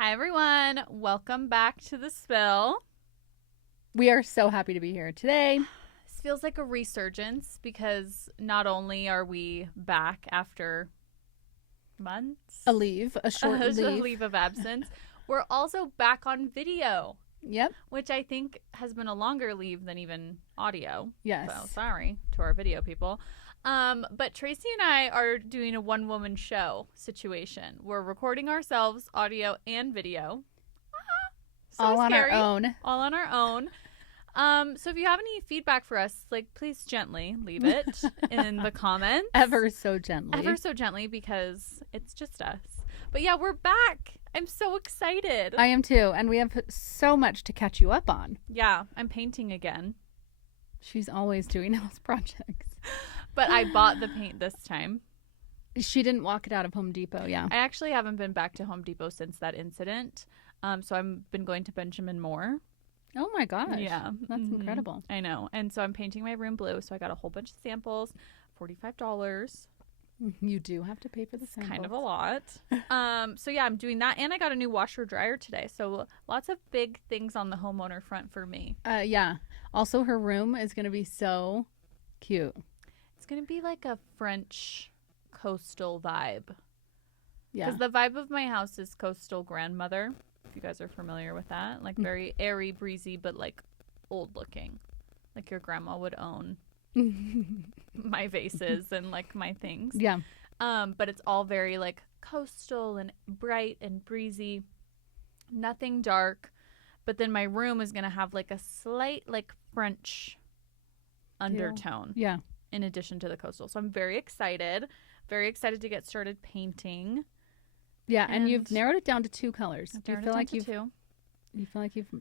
Hi, everyone. Welcome back to The Spill. We are so happy to be here today. This feels like a resurgence because not only are we back after months, A short a leave. leave of absence, we're also back on video, Yep. which I think has been a longer leave than even audio. Yes. So sorry to our video people. But Tracy and I are doing a one-woman show situation. We're recording ourselves, audio and video. So All scary. on our own. All on our own. So if you have any feedback for us, please gently leave it in the comments. Ever so gently. Ever so gently, because it's just us. But yeah, we're back. I'm so excited. I am too. And we have so much to catch you up on. Yeah, I'm painting again. She's always doing house projects. But I bought the paint this time. She didn't walk it out of Home Depot, yeah. I actually haven't been back to Home Depot since that incident. So I've been going to Benjamin Moore. Oh my gosh. Yeah. That's incredible. I know. And so I'm painting my room blue. So I got a whole bunch of samples, $45. You do have to pay for the samples. Kind of a lot. So yeah, I'm doing that. And I got a new washer dryer today. So lots of big things on the homeowner front for me. Yeah. Also, her room is going to be so cute. It's going to be like a French coastal vibe. Yeah. Because the vibe of my house is coastal grandmother. If you guys are familiar with that. Like very airy, breezy, but like old looking. Like your grandma would own my vases and like my things. Yeah. But it's all very like coastal and bright and breezy. Nothing dark. But then my room is going to have like a slight like French undertone. Yeah. In addition to the coastal. So I'm very excited. Very excited to get started painting. Yeah, and you've narrowed it down to 2 colors. Do you feel like you feel like you've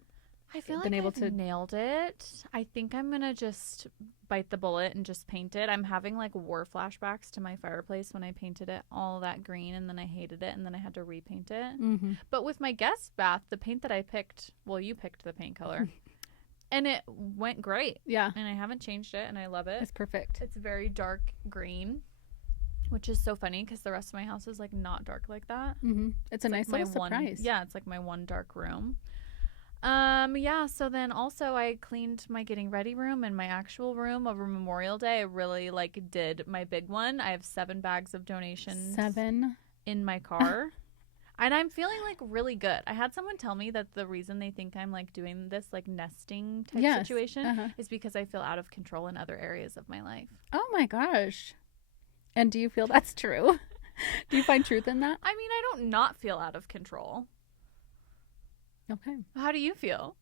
I feel been like able I've to nailed it. I think I'm gonna just bite the bullet and just paint it. I'm having like war flashbacks to my fireplace when I painted it all that green and then I hated it and then I had to repaint it. Mm-hmm. But with my guest bath, the paint that I picked, well, you picked the paint color. And it went great. Yeah. And I haven't changed it and I love it. It's perfect. It's very dark green, which is so funny because the rest of my house is like not dark like that. Mm-hmm. It's a nice like little surprise. Yeah, it's like my one dark room. Yeah, so then also I cleaned my getting ready room and my actual room over Memorial Day. I really like did my big one. I have 7 bags of donations. 7 in my car. And I'm feeling like really good. I had someone tell me that the reason they think I'm like doing this like nesting type situation is because I feel out of control in other areas of my life. Oh my gosh. And do you feel that's true? Do you find truth in that? I mean, I don't not feel out of control. Okay. How do you feel?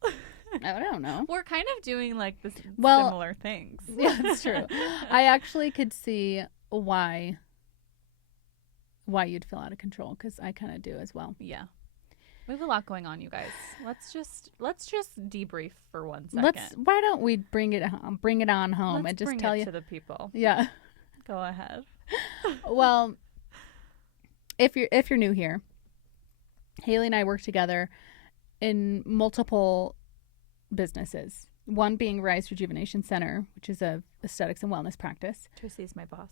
I don't know. We're kind of doing like this similar things. Yeah, that's true. I actually could see why you'd feel out of control because I kind of do as well. Yeah. We have a lot going on, you guys. Let's just debrief for 1 second. Why don't we bring it on home Let's and just bring tell it you to the people. Yeah. Go ahead. Well, if you're new here, Haley and I work together in multiple businesses. One being Rise Rejuvenation Center, which is a aesthetics and wellness practice. Tracy's my boss.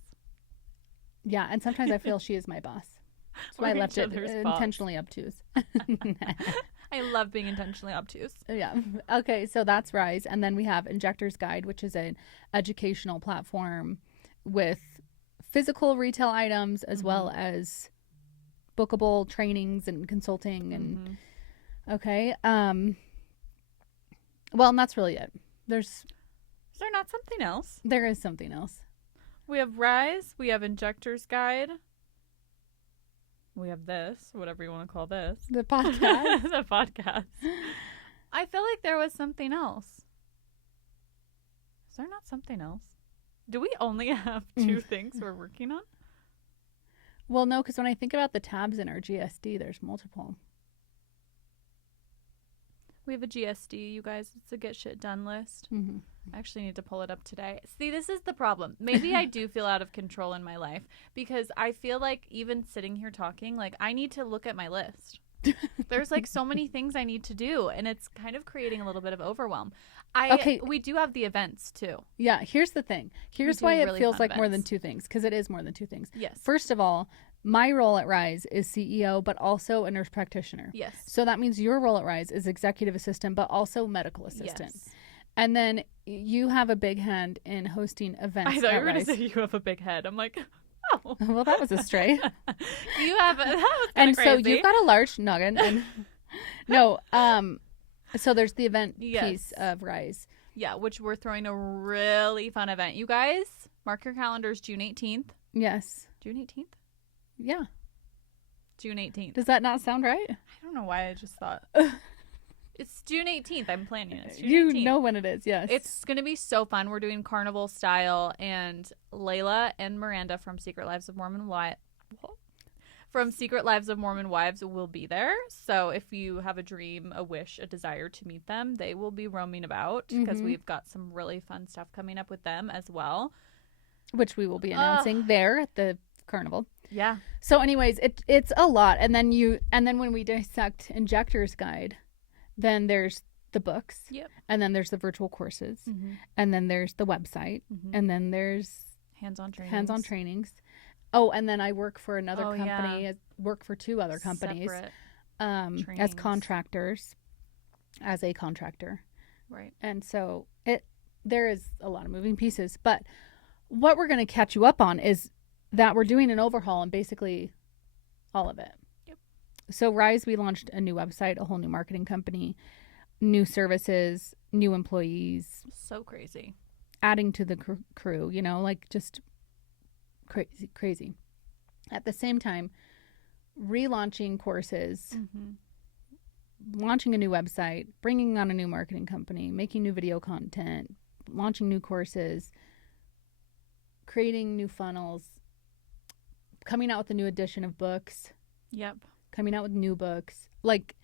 Yeah, and sometimes I feel she is my boss. So I left it intentionally obtuse. I love being intentionally obtuse. Yeah. Okay, so that's Rise. And then we have Injector's Guide, which is an educational platform with physical retail items as well as bookable trainings and consulting and okay. Well, and that's really it. Is there not something else? There is something else. We have Rise. We have Injector's Guide. We have this, whatever you want to call this. The podcast. The podcast. I feel like there was something else. Is there not something else? Do we only have 2 things we're working on? Well, no, because when I think about the tabs in our GSD, there's multiple. We have a GSD, you guys. It's a get shit done list. Mm-hmm. I actually need to pull it up today. See, this is the problem. Maybe I do feel out of control in my life because I feel like even sitting here talking, like I need to look at my list. There's like so many things I need to do, and it's kind of creating a little bit of overwhelm. We do have the events too. Yeah, here's the thing. Here's why it really feels fun like more than events. 2 things, because it is more than 2 things. Yes. First of all, my role at Rise is CEO, but also a nurse practitioner. Yes. So that means your role at Rise is executive assistant, but also medical assistant. Yes. And then you have a big hand in hosting events. I thought you were at going to Rise. say you have a big head. I'm like, oh. Well, that was a stray. You have that was And crazy. so you've got a large noggin. And no, so there's the event piece of Rise. Yeah, which we're throwing a really fun event. You guys, mark your calendars June 18th. Yes. June 18th? Yeah. June 18th. Does that not sound right? I don't know why I just thought. It's June 18th. I'm planning it. It's June You 18th. know when it is, yes. It's going to be so fun. We're doing carnival style, and Layla and Miranda from Secret Lives of Mormon Wives will be there. So if you have a dream, a wish, a desire to meet them, they will be roaming about because we've got some really fun stuff coming up with them as well. Which we will be announcing there at the carnival. Yeah. So anyways, it's a lot. And then when we dissect Injector's Guide, then there's the books. Yep. And then there's the virtual courses. Mm-hmm. And then there's the website. Mm-hmm. And then there's Hands-on trainings. Oh, and then I work for another company. Yeah. I work for two other companies Separate as trainings. contractors, as a contractor. Right. And so there is a lot of moving pieces. But what we're going to catch you up on is that we're doing an overhaul and basically all of it. Yep. So Rise, we launched a new website, a whole new marketing company, new services, new employees. So crazy. Adding to the crew, like just crazy. At the same time, relaunching courses, launching a new website, bringing on a new marketing company, making new video content, launching new courses, creating new funnels, coming out with a new edition of books. Yep. Coming out with new books. Like,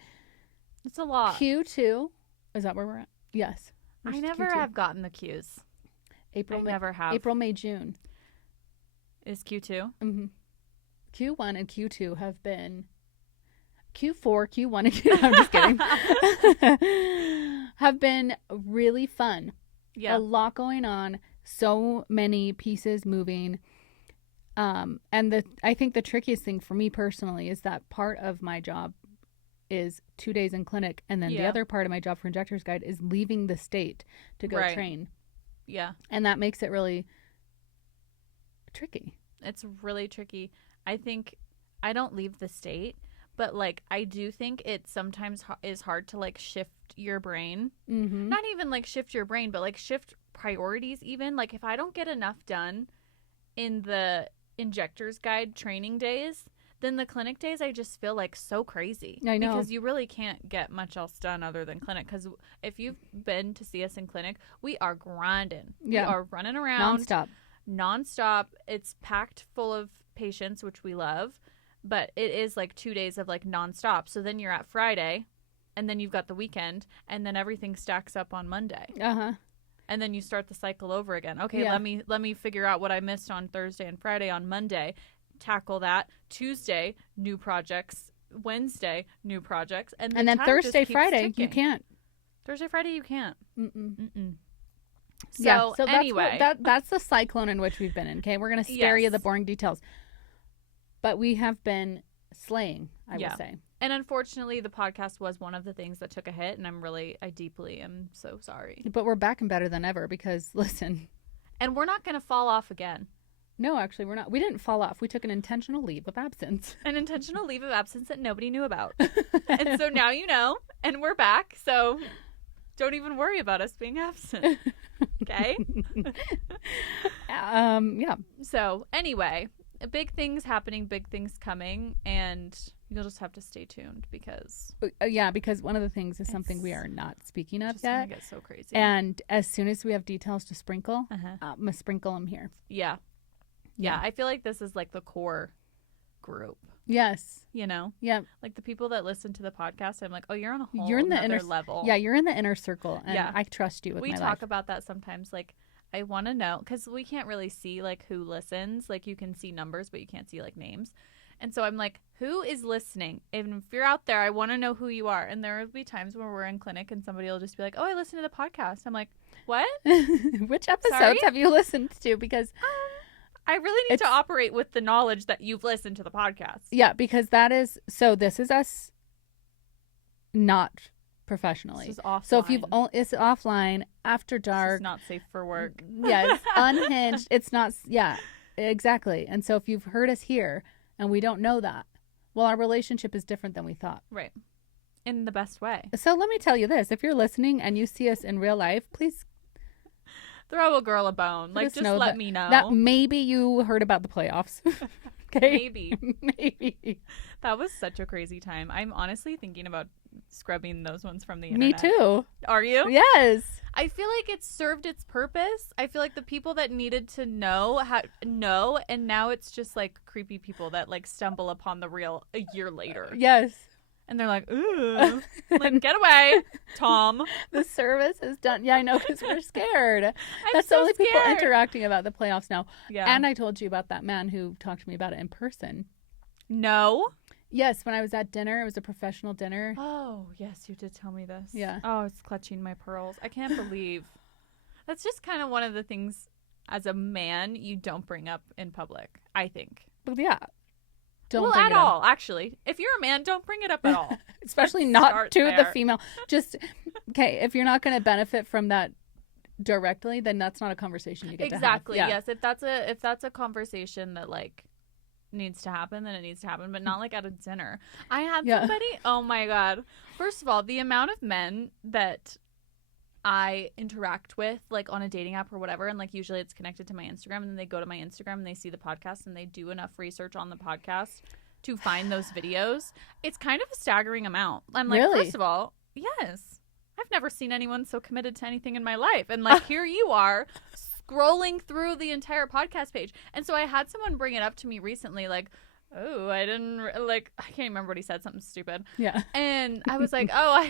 it's a lot. Q2. Is that where we're at? Yes. I never have gotten the Qs. Never have. April, May, June. Is Q2? Mm-hmm. Q1 and Q2 have been Q4, Q1 and Q2. I'm just kidding. Have been really fun. Yeah. A lot going on. So many pieces moving. And I think the trickiest thing for me personally is that part of my job is 2 days in clinic. And then the other part of my job for Injector's Guide is leaving the state to go train. Yeah. And that makes it really tricky. It's really tricky. I think I don't leave the state, but like I do think it sometimes is hard to like shift your brain. Mm-hmm. Not even like shift your brain, but like shift priorities even. Like if I don't get enough done in the Injector's Guide training days, then the clinic days I just feel like so crazy. I know. Because you really can't get much else done other than clinic. Because if you've been to see us in clinic, we are grinding. Yeah. We are running around. Nonstop. It's packed full of patients, which we love. But it is like 2 days of like nonstop. So then you're at Friday, and then you've got the weekend, and then everything stacks up on Monday. Uh-huh. And then you start the cycle over again. Okay, Yeah. let me figure out what I missed on Thursday and Friday. On Monday, tackle that. Tuesday, new projects. Wednesday, new projects. And then time Thursday, just keeps Friday, ticking. you can't. Thursday, Friday, you can't. Mm-mm. So that's anyway. that's the cyclone in which we've been in, okay? We're going to spare you the boring details. But we have been slaying, I would say. And unfortunately, the podcast was one of the things that took a hit, and I deeply am so sorry. But we're back and better than ever because, listen. And we're not going to fall off again. No, actually, we're not. We didn't fall off. We took an intentional leave of absence. An intentional leave of absence that nobody knew about. And so now you know, and we're back. So don't even worry about us being absent. Okay? Yeah. So anyway, big things happening, big things coming, and you'll just have to stay tuned because because one of the things is something we are not speaking of just yet. gonna get so crazy. And as soon as we have details to sprinkle, Uh-huh. I'm gonna sprinkle them here. Yeah, I feel like this is like the core group. Yes. You know, Yeah. like the people that listen to the podcast, I'm like, oh, you're on a whole You're in the nother inner level. Yeah, you're in the inner circle, and Yeah. I trust you with We my talk life. about that sometimes. Like, I want to know because we can't really see like who listens. Like, you can see numbers, but you can't see like names. And so I'm like, who is listening? And if you're out there, I want to know who you are. And there will be times where we're in clinic and somebody will just be like, oh, I listen to the podcast. I'm like, what? Which episodes Sorry? have you listened to? Because I really need to operate with the knowledge that you've listened to the podcast. Yeah, because this is us not professionally. This is offline. So if it's offline, after dark. This is not safe for work. Yes, unhinged. It's not, yeah, exactly. And so if you've heard us here and we don't know that, well, our relationship is different than we thought. Right. In the best way. So let me tell you this. If you're listening and you see us in real life, please throw a girl a bone. Like, just let me know. That maybe you heard about the playoffs. Okay? Maybe. Maybe. That was such a crazy time. I'm honestly thinking about scrubbing those ones from the internet. Me too. Are you? Yes. I feel like it served its purpose. I feel like the people that needed to know know, and now it's just like creepy people that like stumble upon the real a year later. Yes. And they're like, ooh, like, get away, Tom. The service is done. Yeah, I know, because we're scared. That's so the only people scared. interacting about the playoffs now. Yeah. And I told you about that man who talked to me about it in person. No. Yes, when I was at dinner. It was a professional dinner. Oh, yes, you did tell me this. Yeah. Oh, it's clutching my pearls. I can't believe. That's just kind of one of the things as a man you don't bring up in public, I think. But yeah. Don't well, bring at it up. all, actually. If you're a man, don't bring it up at all. Especially Let's not start to the there. female. Just, okay, if you're not going to benefit from that directly, then that's not a conversation you get Exactly. to have. Yeah. Yes. If that's a conversation that like needs to happen, then it needs to happen, but not like at a dinner. I had somebody. Oh my god. First of all, the amount of men that I interact with like on a dating app or whatever, and like usually it's connected to my Instagram, and then they go to my Instagram and they see the podcast and they do enough research on the podcast to find those videos. It's kind of a staggering amount. I'm like, Really? First of all, yes. I've never seen anyone so committed to anything in my life. And like here you are scrolling through the entire podcast page. And so I had someone bring it up to me recently, like, oh, I didn't like, I can't remember what he said, something stupid. Yeah. And I was like, oh,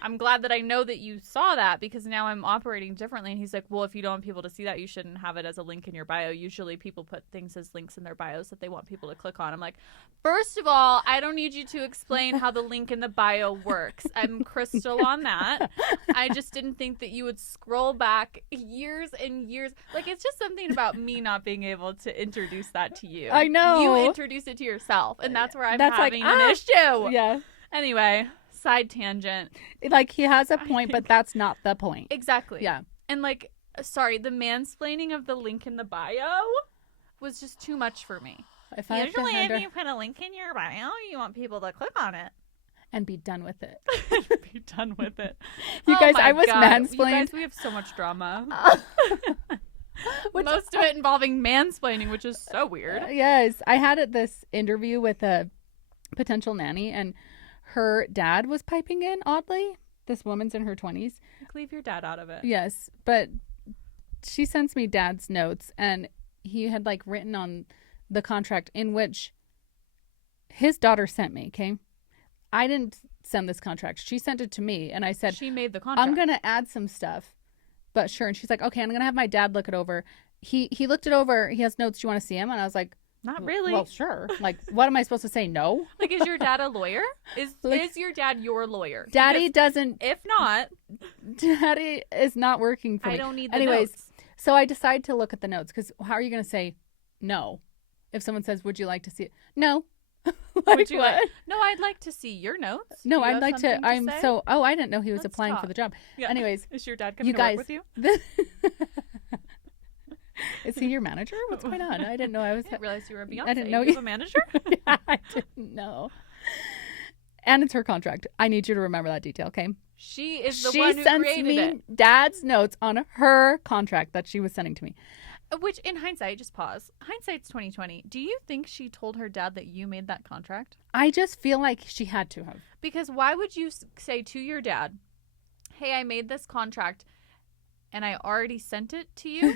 I'm glad that I know that you saw that because now I'm operating differently. And he's like, well, if you don't want people to see that, you shouldn't have it as a link in your bio. Usually people put things as links in their bios that they want people to click on. I'm like, first of all, I don't need you to explain how the link in the bio works. I'm crystal on that. I just didn't think that you would scroll back years and years. Like, it's just something about me not being able to introduce that to you. I know. You introduce it to yourself. And that's where I'm That's having like, an issue. Yeah. Anyway, side tangent. Like, he has a point, but that's not the point. Exactly. Yeah. And like, sorry, the mansplaining of the link in the bio was just too much for me. If I have to Usually if you put a link in your bio, you want people to click on it. and be done with it. Be done with it. You Oh guys, my I was God. mansplained. You guys, we have so much drama. Which- Most of it involving mansplaining, which is so weird. Yes. I had this interview with a potential nanny, and her dad was piping in, oddly. This woman's in her 20s. Leave your dad out of it. Yes. But she sends me dad's notes, and he had like written on the contract in which his daughter sent me, okay? I didn't send this contract. She sent it to me, and I said, She made the contract. I'm going to add some stuff, but sure. And she's like, okay, I'm going to have my dad look it over. He looked it over. He has notes. Do you want to see him? And I was like, Not really. well, sure. Like, what am I supposed to say? No? Like, is your dad a lawyer? Is your dad your lawyer? Daddy Because doesn't. if not, Daddy is not working for me. I don't need the Anyways, notes. so I decide to look at the notes, because how are you going to say no if someone says, would you like to see it? No. Would you like? No, I'd like to see your notes. No, Do you I'd have like to. something I'm say? so. Oh, I didn't know he was Let's applying talk. for the job. Yeah. Anyways, Is your dad coming you to guys. work with you? Is he your manager? What's going on? I didn't know I was. I didn't realize you were a Beyonce. I didn't know you have a manager. Yeah, I didn't know. And it's her contract. I need you to remember that detail, okay? She is the She one who sends created me it. dad's notes on her contract that she was sending to me. Which, in hindsight, just pause. Hindsight's 2020. Do you think she told her dad that you made that contract? I just feel like she had to have. Because why would you say to your dad, "Hey, I made this contract, and I already sent it to you,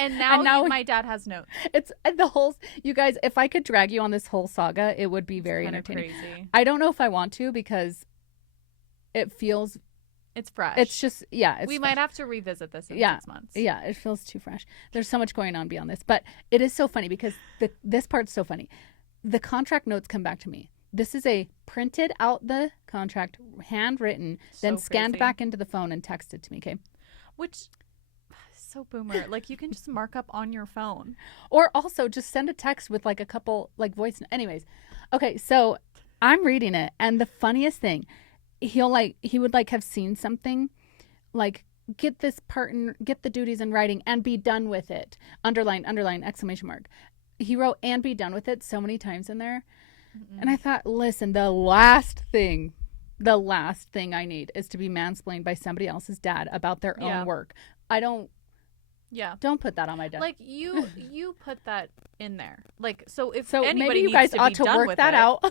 and now my dad has notes." It's the whole. You guys, if I could drag you on this whole saga, it would be very Kind of entertaining. crazy. I don't know if I want to, because it feels. It's fresh. It's just It's we fresh. might have to revisit this in 6 months. Yeah, it feels too fresh. There's so much going on beyond this. But it is so funny because this part's so funny. The contract notes come back to me. This is a printed out the contract, handwritten, then scanned crazy. back into the phone and texted to me, okay? Which so boomer. Like, you can just mark up on your phone. Or also just send a text with like a couple like voice. Anyways, okay, so I'm reading it, and the funniest thing, he would like have seen something, like get this part and get the duties in writing and be done with it. Underline, exclamation mark. He wrote and be done with it so many times in there. Mm-mm. And I thought, listen, the last thing I need is to be mansplained by somebody else's dad about their own work. I don't. Yeah. Don't put that on my desk. Like, you put that in there. Like, so if so anybody maybe you needs guys to ought be to done work with that it, out.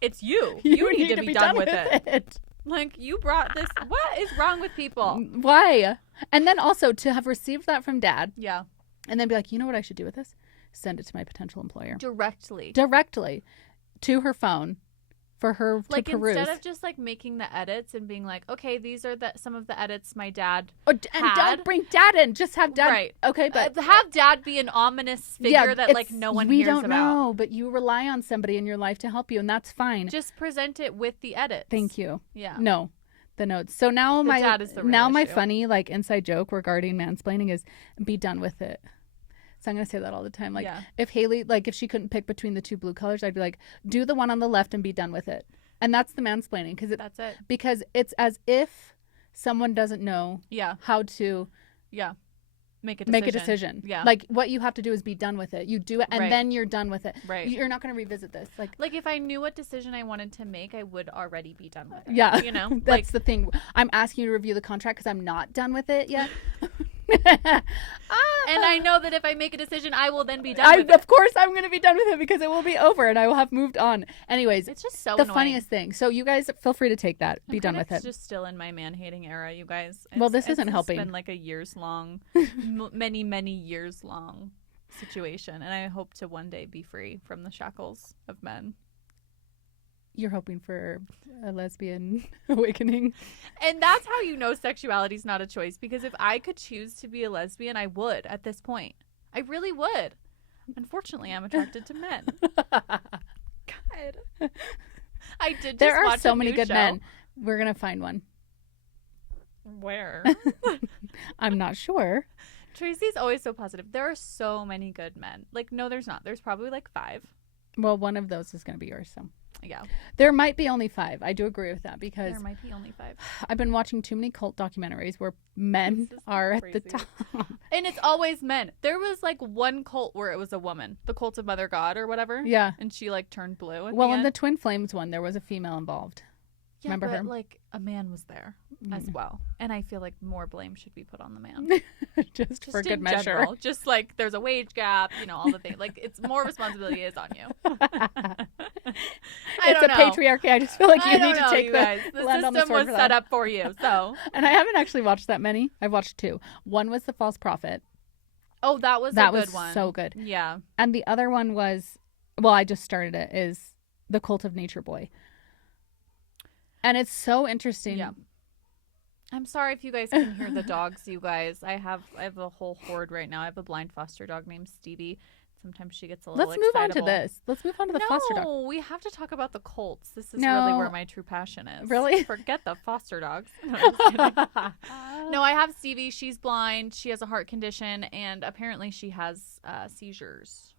It's you. You need to be done with it. it. Like, you brought this. What is wrong with people? Why? And then also to have received that from dad. Yeah. And then be like, you know what I should do with this? Send it to my potential employer. Directly to her phone for her to peruse. Instead of just like making the edits and being like, okay, these are some of the edits my dad and don't bring dad in. Just have dad. Right. Okay, but have dad be an ominous figure that like no one hears about. We don't know, but you rely on somebody in your life to help you, and that's fine. Just present it with the edits. Thank you. Yeah. No. The notes. So now the dad is the real my issue. funny like inside joke regarding mansplaining is be done with it. So I'm going to say that all the time. Like, if Haley, like, if she couldn't pick between the two blue colors, I'd be like, do the one on the left and be done with it. And that's the mansplaining. That's it. Because it's as if someone doesn't know how to make a decision. Yeah. Like, what you have to do is be done with it. You do it, and then you're done with it. Right. You're not going to revisit this. Like, if I knew what decision I wanted to make, I would already be done with it. Yeah. You know? That's the thing. I'm asking you to review the contract because I'm not done with it yet. And I know that if I make a decision, I will then be done with it. Of course, I'm going to be done with it because it will be over and I will have moved on. Anyways, it's just so the annoying. Funniest thing. So you guys feel free to take that. Be done with it. It's just still in my man-hating era, you guys. This isn't helping. It's been like a years-long, many years-long situation. And I hope to one day be free from the shackles of men. You're hoping for a lesbian awakening. And that's how you know sexuality is not a choice. Because if I could choose to be a lesbian, I would at this point. I really would. Unfortunately, I'm attracted to men. God. I did just There are watch so many good show. men. We're going to find one. Where? I'm not sure. Tracy's always so positive. There are so many good men. Like, no, there's not. There's probably like 5. Well, one of those is going to be yours, so. Yeah. There might be only 5. I do agree with that because there might be only 5. I've been watching too many cult documentaries where men are crazy. At the top. And it's always men. There was like one cult where it was a woman, the cult of Mother God or whatever. Yeah. And she like turned blue. Well, in the Twin Flames one, there was a female involved. Yeah, remember but her? Like a man was there as well. And I feel like more blame should be put on the man. just for good measure. General. Just like there's a wage gap, you know, all the things. Like it's more responsibility is on you. It's a patriarchy. I just feel like you need to take the system was set up for you. So And I haven't actually watched that many. I've watched 2. One was The False Prophet. Oh, that was a good one. So good. Yeah. And the other one was, well, I just started it, is The Cult of Nature Boy. And it's so interesting. Yeah. I'm sorry if you guys can hear the dogs, you guys. I have a whole horde right now. I have a blind foster dog named Stevie. Sometimes she gets a little excitable. Let's move on to this. Let's move on to the foster dog. No, we have to talk about the colts. This is really where my true passion is. Really? Forget the foster dogs. No, I'm just kidding. No, I have Stevie. She's blind. She has a heart condition, and apparently she has seizures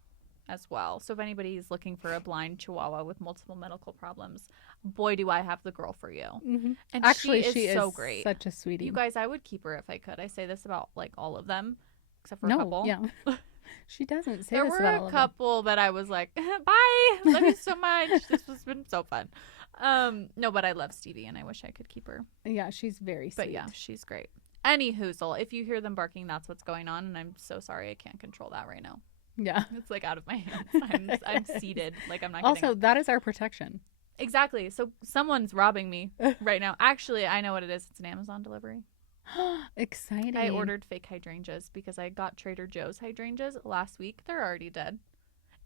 as well. So if anybody is looking for a blind Chihuahua with multiple medical problems, boy, do I have the girl for you. Mm-hmm. And actually, she is so great. Such a sweetie. You guys, I would keep her if I could. I say this about like all of them, except for a couple. Yeah. She doesn't say there this were about all a couple that I was like, bye, love you so much. This has been so fun. No, but I love Stevie and I wish I could keep her. Yeah, she's very sweet. But yeah, she's great. Any hoozle, if you hear them barking, that's what's going on, and I'm so sorry I can't control that right now. Yeah, it's like out of my hands. I'm seated. Like I'm not. Also, that is our protection. Exactly. So someone's robbing me right now. Actually, I know what it is. It's an Amazon delivery. Exciting. I ordered fake hydrangeas because I got Trader Joe's hydrangeas last week. They're already dead.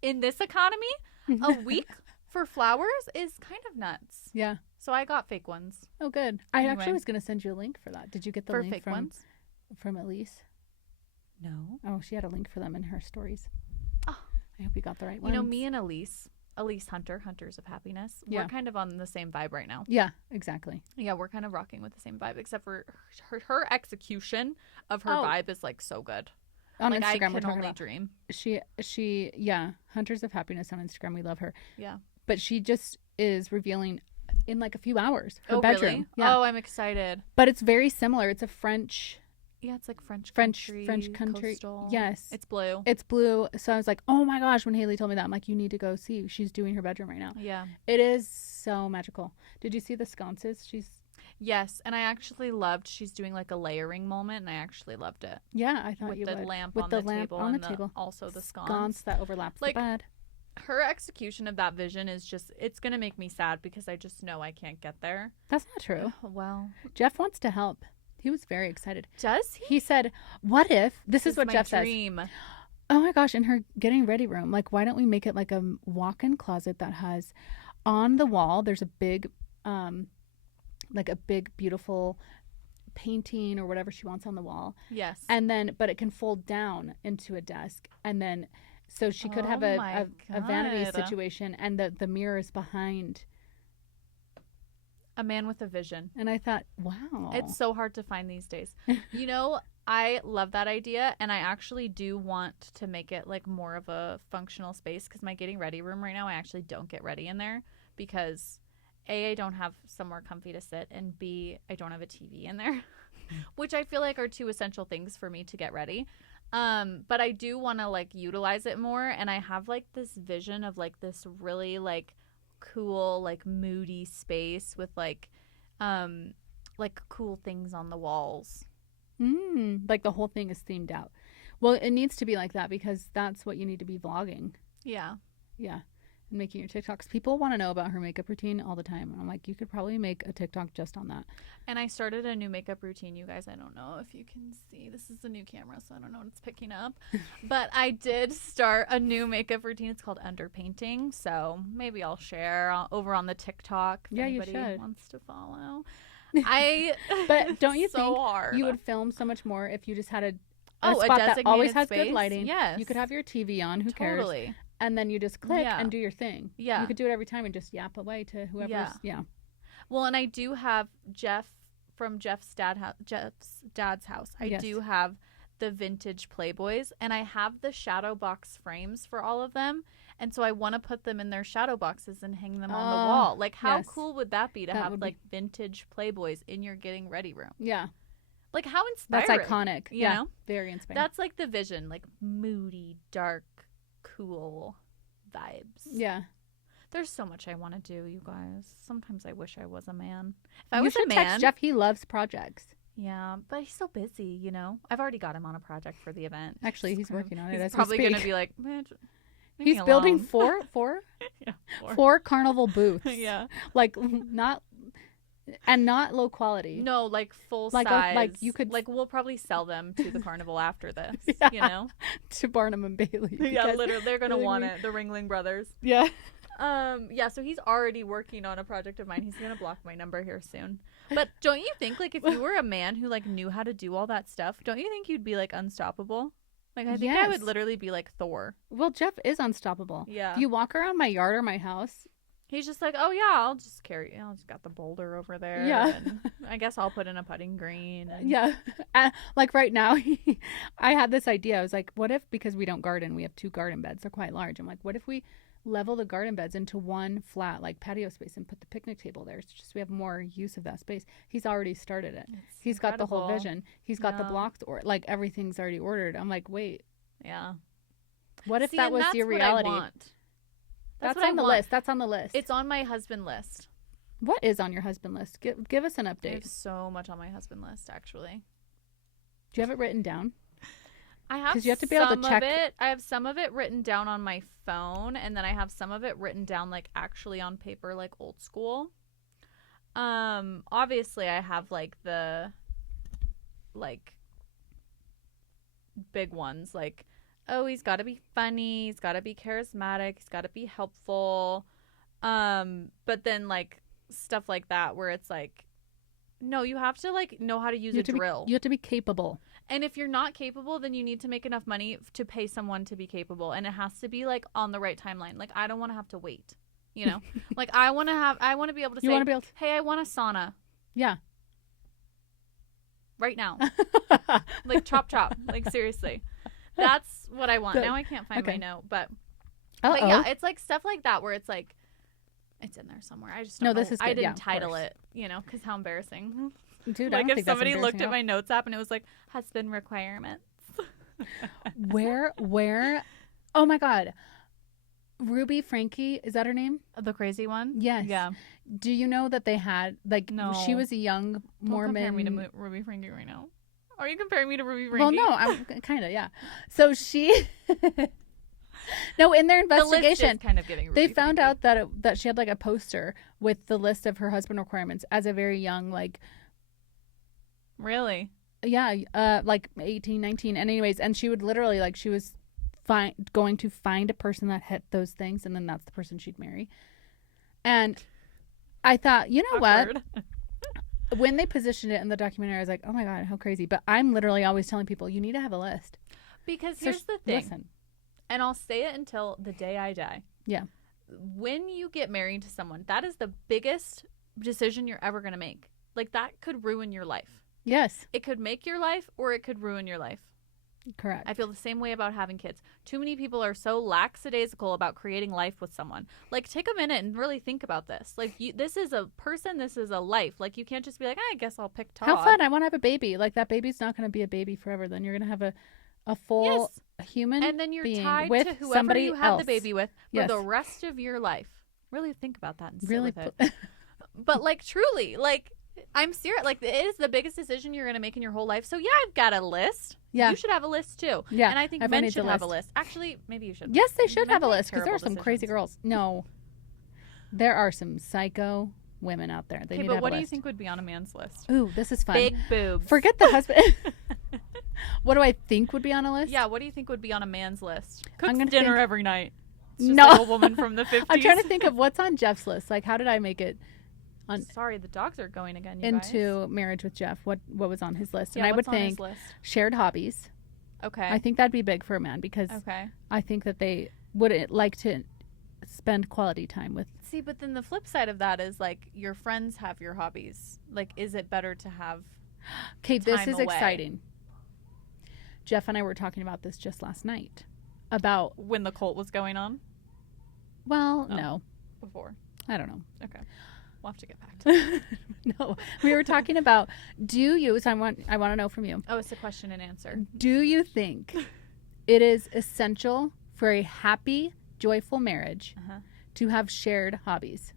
In this economy, a week for flowers is kind of nuts. Yeah. So I got fake ones. Oh, good. I actually was going to send you a link for that. Did you get the link fake ones? From Elise? No. Oh, she had a link for them in her stories. Oh. I hope you got the right ones. You know, me and Elise, Elise Hunter, Hunters of Happiness. Yeah. We're kind of on the same vibe right now. Yeah, exactly. Yeah, we're kind of rocking with the same vibe, except for her execution of her vibe is like so good. On like, Instagram, I we're can talking only about dream. she yeah, Hunters of Happiness on Instagram. We love her. Yeah. But she just is revealing in like a few hours her Oh, bedroom. really? Yeah. Oh, I'm excited. But it's very similar. It's a French Yeah, it's like French country. coastal. Yes. It's blue. It's blue. So I was like, oh my gosh, when Haley told me that, I'm like, you need to go see. She's doing her bedroom right now. Yeah. It is so magical. Did you see the sconces? Yes, and I actually loved, she's doing like a layering moment, and I actually loved it. Yeah, I thought with you the would. lamp With on the the lamp table on and the table. also the Sconce that overlaps Like, the bed. Her execution of that vision is just, it's going to make me sad because I just know I can't get there. That's not true. Well. Jeff wants to help. He was very excited. Does he? He said, what if, this is what my Jeff dream. says. Oh my gosh, in her getting ready room, like, why don't we make it like a walk-in closet that has on the wall, there's a big, like a big, beautiful painting or whatever she wants on the wall. Yes. And then, but it can fold down into a desk. And then, so she could have a vanity situation, and the mirror is behind. A man with a vision. And I thought, wow. It's so hard to find these days. You know, I love that idea, and I actually do want to make it like more of a functional space, because my getting ready room right now, I actually don't get ready in there because A, I don't have somewhere comfy to sit, and B, I don't have a TV in there, which I feel like are two essential things for me to get ready. But I do want to like utilize it more, and I have like this vision of like this really like cool like moody space with like cool things on the walls. Like the whole thing is themed out. Well, it needs to be like that because that's what you need to be vlogging. Yeah. And making your TikToks. People want to know about her makeup routine all the time. I'm like, you could probably make a TikTok just on that. And I started a new makeup routine, you guys. I don't know if you can see. This is a new camera, so I don't know what it's picking up. But I did start a new makeup routine. It's called underpainting. So maybe I'll share over on the TikTok if anybody wants to follow. But don't you think hard. You would film so much more if you just had a a spot that always has space? good lighting? Yes. You could have your TV on. Who Totally. cares? And then you just click and do your thing. Yeah. You could do it every time and just yap away to whoever's. Yeah. Well, and I do have Jeff from Jeff's dad's house. I do have the vintage Playboys, and I have the shadow box frames for all of them. And so I want to put them in their shadow boxes and hang them on the wall. Like, how cool would that be to have like vintage Playboys in your getting ready room? Yeah. Like, how inspiring. That's iconic. You know? Very inspiring. That's like the vision, like moody, dark, cool vibes. Yeah. There's so much I want to do, you guys. Sometimes I wish I was a man. If I you was should a man, text Jeff. He loves projects. Yeah, but he's so busy, you know. I've already got him on a project for the event. Actually, he's working on it. He's as probably going to be like, man, he's building four carnival booths. Yeah, like not low quality. No, like full like size. Like you could we'll probably sell them to the carnival after this. Yeah. You know, to Barnum and Bailey. Yeah, literally, they're gonna want it. The Ringling Brothers. Yeah. Yeah, so he's already working on a project of mine. He's gonna block my number here soon. But don't you think, like, if you were a man who like knew how to do all that stuff, don't you think you'd be like unstoppable? Like, I think I would literally be like Thor. Well, Jeff is unstoppable. Yeah. If you walk around my yard or my house, he's just like, oh yeah, I'll just carry. I'll just got the boulder over there. Yeah. And I guess I'll put in a putting green. And... Yeah. Like right now, I had this idea. I was like, what if, because we don't garden, we have 2 garden beds. They're quite large. I'm like, what if we level the garden beds into one flat like patio space and put the picnic table there? It's just we have more use of that space. He's already started it. He's got the whole vision. He's got the blocks, or like everything's already ordered. I'm like, wait. Yeah. What if that was your reality? That's on the list. That's on the list. It's on my husband list. What is on your husband list? Give us an update. I have so much on my husband list, actually. Do you have it written down? I have, because you have to be able to check it. I have some of it written down on my phone, and then I have some of it written down like actually on paper, like old school. Obviously I have like the big ones, like, oh, he's got to be funny, he's got to be charismatic, he's got to be helpful. But then like stuff like that where it's like, No, you have to like know how to use You a have to drill. you have to be capable. And if you're not capable, then you need to make enough money to pay someone to be capable. And it has to be like on the right timeline. Like I don't want to have to wait. You know? Like I want to be able to You say, want to be able to, hey, I want a sauna yeah. right now. Like chop. Like seriously. That's what I want. Good. Now I can't find Okay. my note. But Uh-oh. yeah, it's like stuff like that where it's like, it's in there somewhere. I just don't No, know. this is I good. didn't Yeah, of title course. it, you know, because how embarrassing. Dude, I Like don't if think that's somebody looked embarrassing at my notes app and it was like husband requirements. Where? Oh my God. Ruby Frankie, is that her name? The crazy one? Yes. Yeah. Do you know that they had, like, No. she was a young Don't Mormon. compare me to Ruby Frankie right now. Are you comparing me to Ruby Well, Frankie? no, I'm kind of, yeah. So she, no, in their The list investigation, is kind of giving Ruby they found Frankie. out that she had like a poster with the list of her husband requirements as a very young, like, Really? yeah, like 18, 19. And anyways, and she would literally, like, she was going to find a person that hit those things, and then that's the person she'd marry. And I thought, you know Awkward. what? When they positioned it in the documentary, I was like, oh my God, how crazy. But I'm literally always telling people, you need to have a list. Because So here's the thing. Listen. And I'll say it until the day I die. Yeah. When you get married to someone, that is the biggest decision you're ever going to make. Like that could ruin your life. Yes. It could make your life or it could ruin your life. Correct. I feel the same way about having kids. Too many people are so lackadaisical about creating life with someone. Like, take a minute and really think about this. Like, this is a person. This is a life. Like, you can't just be like, I guess I'll pick Todd. How fun. I want to have a baby. Like, that baby's not going to be a baby forever. Then you're going to have a full human And then you're being tied with to whoever somebody you have else. the baby with for Yes. the rest of your life. Really think about that and sit Really with it. But, like, truly, like, I'm serious. Like, it is the biggest decision you're going to make in your whole life. So, yeah, I've got a list. Yeah. You should have a list, too. Yeah. And I think everyone men needs should a have a list. list. Actually, maybe you should. Yes, they should Men have a make list because there are terrible some crazy decisions. girls. No. There are some psycho women out there. They Okay, need to but have what a do you list. think would be on a man's list? Ooh, this is fun. Big boobs. Forget the husband. What do I think would be on a list? Yeah, what do you think would be on a man's list? I'm Cooks gonna dinner think- every night. It's just No. like a woman from the 50s. I'm trying to think of what's on Jeff's list. Like, how did I make it on Sorry, the dogs are going again, you into guys. marriage with Jeff? What was on his list? Yeah, And I would what's on his think list? shared hobbies. Okay. I think that'd be big for a man because Okay. I think that they would like to spend quality time with. See, but then the flip side of that is like your friends have your hobbies. Like, is it better to have? Okay, this Time is away. exciting. Jeff and I were talking about this just last night. About, When the cult was going on well, Oh. no, before. I don't know. Okay. We'll have to get back to that. No, we were talking about, do you, so I want to know from you, Oh, it's a question and answer. do you think it is essential for a happy, joyful marriage Uh-huh. to have shared hobbies?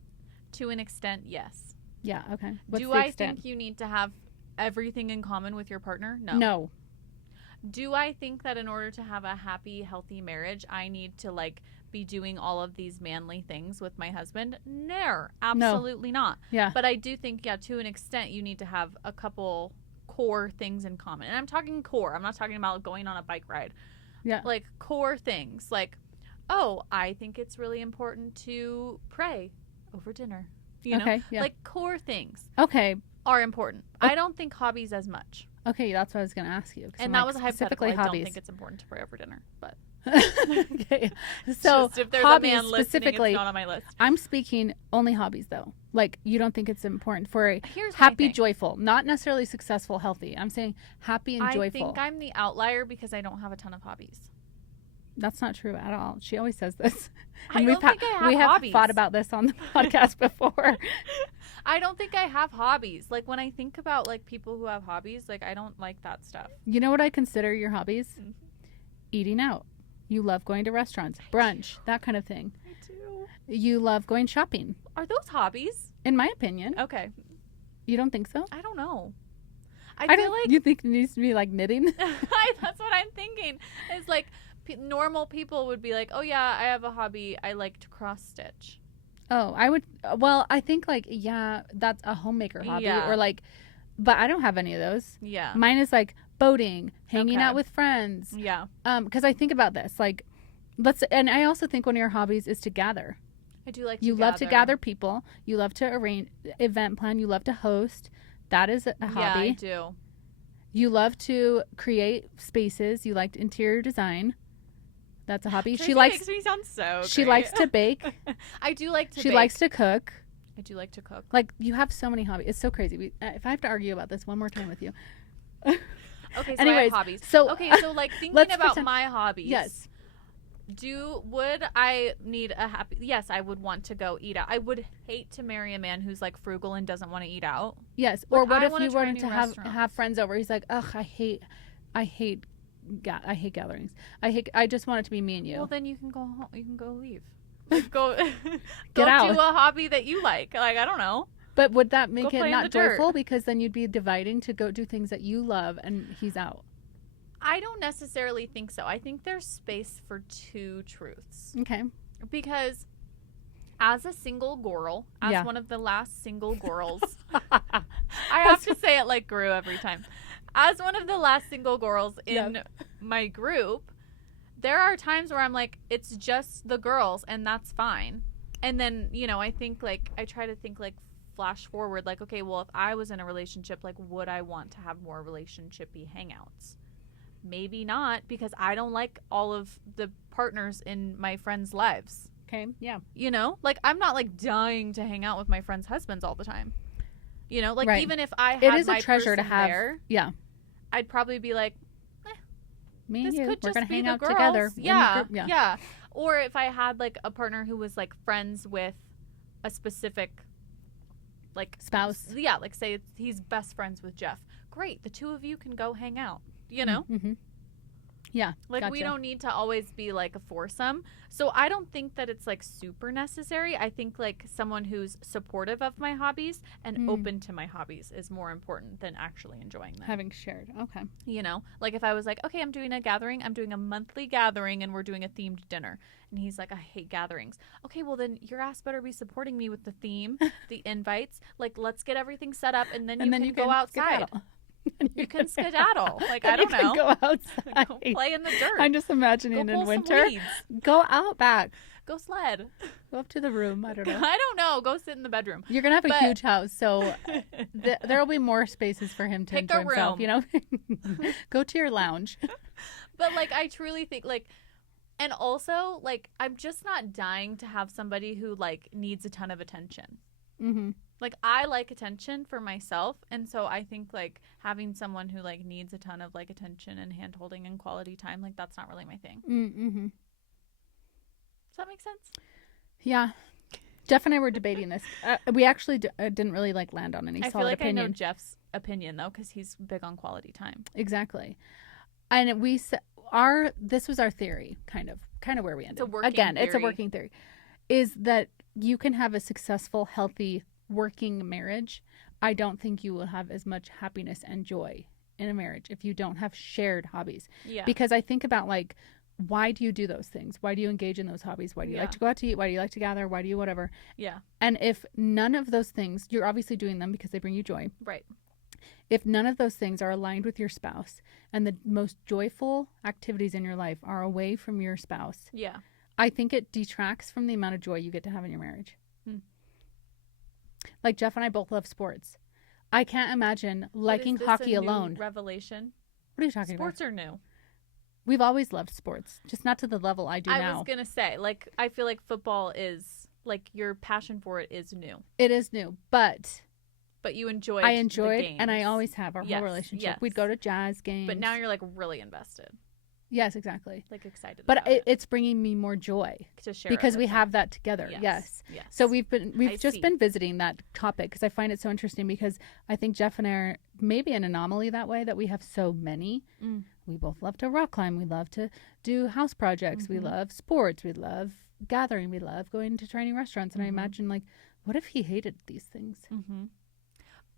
To an extent, yes. Yeah, okay. What's Do the I extent? think you need to have everything in common with your partner? No. No. Do I think that in order to have a happy, healthy marriage, I need to like be doing all of these manly things with my husband? No, absolutely not. Yeah. But I do think, yeah, to an extent, you need to have a couple core things in common. And I'm talking core. I'm not talking about going on a bike ride. Yeah. Like core things. Like, oh, I think it's really important to pray over dinner. You know, Okay, yeah. like core things Okay. are important. I don't think hobbies as much. Okay, that's what I was going to ask you. 'cause And I'm that like, was a hypothetical. specifically I don't hobbies. think it's important to pray over dinner, but Okay. So just if there's hobbies a man listening, specifically, it's not on my list. I'm speaking only hobbies though. Like you don't think it's important for a Here's my happy, thing. joyful, not necessarily successful, healthy. I'm saying happy and I joyful. think I'm the outlier because I don't have a ton of hobbies. That's not true at all. She always says this. I And don't think I have we have hobbies. thought about this on the podcast before. I don't think I have hobbies. Like when I think about like people who have hobbies, like I don't like that stuff. You know what I consider your hobbies? Mhm. Eating out. You love going to restaurants, brunch, that kind of thing. I do. You love going shopping. Are those hobbies? In my opinion, Okay. you don't think so? I don't know. I I feel don't. like You think it needs to be like knitting? that's what I'm thinking. It's like normal people would be like, "Oh yeah, I have a hobby. I like to cross stitch." Oh, I would. Well, I think like that's a homemaker hobby, Yeah. or like, but I don't have any of those. Yeah. Mine is like boating, hanging Okay. out with friends. Yeah. Because I think about this, like, and I also think one of your hobbies is to gather. I do like to You love to gather people. You love to arrange event plan. You love to host. That is a Yeah, hobby. I do. You love to create spaces. You liked interior design. That's a hobby. Tracy She likes makes me sound so she great. likes to bake. I do like to She bake. likes to cook. I do like to cook. Like, you have so many hobbies. It's so crazy. If I have to argue about this one more time with you. Okay, so I Anyways, have hobbies. so Okay, so like thinking let's about pretend- my hobbies. Yes. Would I need a happy? Yes, I would want to go eat out. I would hate to marry a man who's like frugal and doesn't want to eat out. Yes. Or Like, what I if wanna you try a wanted new to restaurant. have friends over? He's like, ugh, I hate gatherings. I just want it to be me and you. Well, then you can go home. You can go leave. Like, go Get out. do a hobby that you like. Like, I don't know. But would that Go make play it in not the dirt. joyful? Because then you'd be dividing to go do things that you love and he's out. I don't necessarily think so. I think there's space for two truths. Okay. Because as a single girl, as Yeah. one of the last single girls, I have to say it like Gru every time. As one of the last single girls in my group, there are times where I'm like, it's just the girls and that's fine. And then, you know, I try to think like flash forward, like, okay, well, if I was in a relationship, like, would I want to have more relationship-y hangouts? Maybe not, because I don't like all of the partners in my friends' lives. Okay. Yeah. You know, like, I'm not like dying to hang out with my friends' husbands all the time. You know, like, Right. even if I had It is my a treasure to person have. there, Yeah. I'd probably be like, Me and this you. could We're just gonna be hang the out girls. together. in the Yeah, group. yeah. Or if I had like a partner who was like friends with a specific like Spouse. Yeah, like say he's best friends with Jeff. Great, the two of you can go hang out. You know, Mm-hmm. Yeah. like we gotcha. don't need to always be like a foursome. So I don't think that it's like super necessary. I think like someone who's supportive of my hobbies and open to my hobbies is more important than actually enjoying them. Having shared. Okay. You know, like if I was like, okay, I'm doing a monthly gathering and we're doing a themed dinner. And he's like, I hate gatherings. Okay, well then your ass better be supporting me with the theme, the invites. Like, let's get everything set up and then you can go outside. skedaddle. You can skedaddle. Like, I And you don't can know. Go outside. Go play in the dirt. I'm just imagining go in pull some winter. weeds. Go out back. Go sled. Go up to the room. I don't know. I don't know. Go sit in the bedroom. You're gonna have a But- huge house, so there'll be more spaces for him to Pick enjoy a himself. room. You know, go to your lounge. But like I truly think like, and also like I'm just not dying to have somebody who like needs a ton of attention. Mm-hmm. Like I like attention for myself, and so I think like having someone who like needs a ton of like attention and hand holding and quality time, like that's not really my thing. Mm-hmm. Does that make sense? Yeah. Jeff and I were debating this. We actually didn't really like land on any I solid feel like opinion. I know Jeff's opinion though, because he's big on quality time. Exactly. And this was our theory, kind of where we ended. a working It's a theory. working theory. Is that you can have a successful, healthy, working marriage. I don't think you will have as much happiness and joy in a marriage if you don't have shared hobbies. Yeah. Because I think about like, why do you do those things? Why do you engage in those hobbies? Why do you like to go out to eat? Why do you like to gather? Why do you whatever? Yeah. And if none of those things, you're obviously doing them because they bring you joy. Right. If none of those things are aligned with your spouse and the most joyful activities in your life are away from your spouse, Yeah. I think it detracts from the amount of joy you get to have in your marriage. Hmm. Like Jeff and I both love sports. I can't imagine liking Is this hockey a new alone. revelation. What are you talking Sports are new. about? We've always loved sports, just not to the level I do I now. was gonna say, like, I feel like football is like your passion for it is new, It is new, but but you enjoyed. I the enjoyed, and I games. always have our Yes, whole relationship. yes. We'd go to jazz games. But now you're like really invested, yes, exactly. like excited. But about it it's bringing me more joy to share because it we with have them. that together. Yes. Yes. So I we've just see. been visiting that topic because I find it so interesting because I think Jeff and I are maybe an anomaly that way that we have so many. Mm. We both love to rock climb. We love to do house projects. We Mhm. love sports. We love gathering. We love going to trying restaurants. And I Mhm. imagine like, what if he hated these things? Mm-hmm.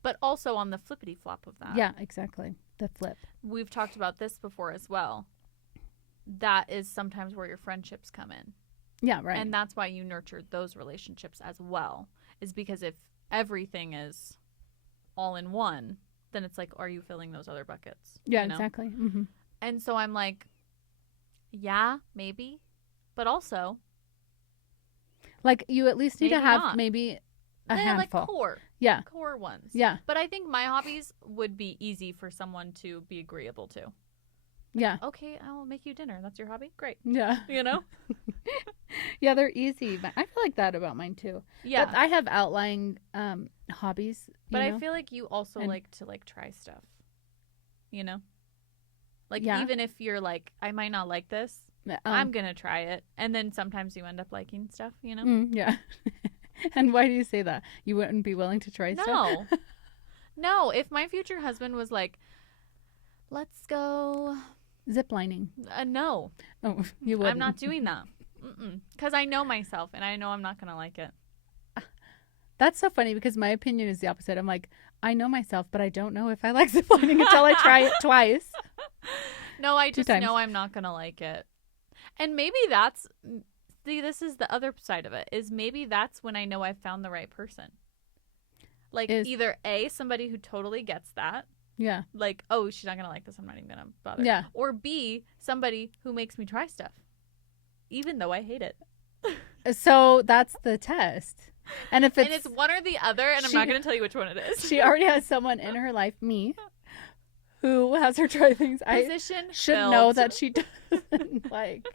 But also on the flippity flop of that, Yeah, exactly. The flip. we've talked about this before as well. That is sometimes where your friendships come in. Yeah, right. And that's why you nurture those relationships as well, is because if everything is all in one, then it's like, are you filling those other buckets? yeah, you know? exactly. Mm-hmm. And so I'm like, yeah, maybe. But also, Like you at least need to Maybe have not. maybe a handful. Like core. Yeah. Core ones. Yeah. But I think my hobbies would be easy for someone to be agreeable to. Yeah. Okay, I will make you dinner. That's your hobby? Great. Yeah. You know? Yeah, they're easy. But I feel like that about mine too. Yeah. But I have outlying hobbies. But you know? I feel like you also And- like to like try stuff. You know? Like Yeah. even if you're like, I might not like this, I'm gonna try it. And then sometimes you end up liking stuff, you know? Yeah. And why do you say that? You wouldn't be willing to try stuff? No. No. If my future husband was like, let's go. Ziplining. No. Oh, you would. I'm not doing that. Because I know myself and I know I'm not gonna like it. That's so funny because my opinion is the opposite. I'm like, I know myself, but I don't know if I like ziplining until I try it twice. No, I just times. know I'm not gonna like it. And maybe that's, see, this is the other side of it, is maybe that's when I know I've found the right person. Like either A, somebody who totally gets that. Yeah. Like, oh, she's not gonna like this, I'm not even gonna bother. Yeah. Or B, somebody who makes me try stuff, even though I hate it. So that's the test. And if it's one or the other, and I'm not gonna tell you which one it is. She already has someone in her life, me, who has her try things Position I should filled. know that she doesn't like.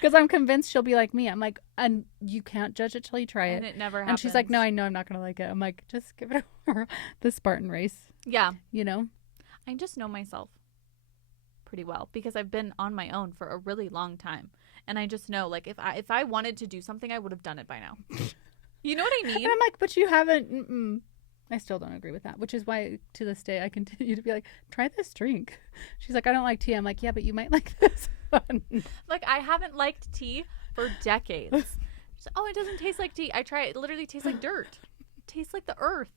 Because I'm convinced she'll be like me. I'm like, and you can't judge it till you try it. And it never happens. And she's like, no, I know I'm not going to like it. I'm like, just give it the Spartan race. Yeah. You know? I just know myself pretty well because I've been on my own for a really long time. And I just know, like, if I wanted to do something, I would have done it by now. You know what I mean? And I'm like, but you haven't. I still don't agree with that, which is why to this day I continue to be like, try this drink. She's like, I don't like tea. I'm like, yeah, but you might like this one. Like, I haven't liked tea for decades. She's like, oh, it doesn't taste like tea. I try it. It literally tastes like dirt. It tastes like the earth.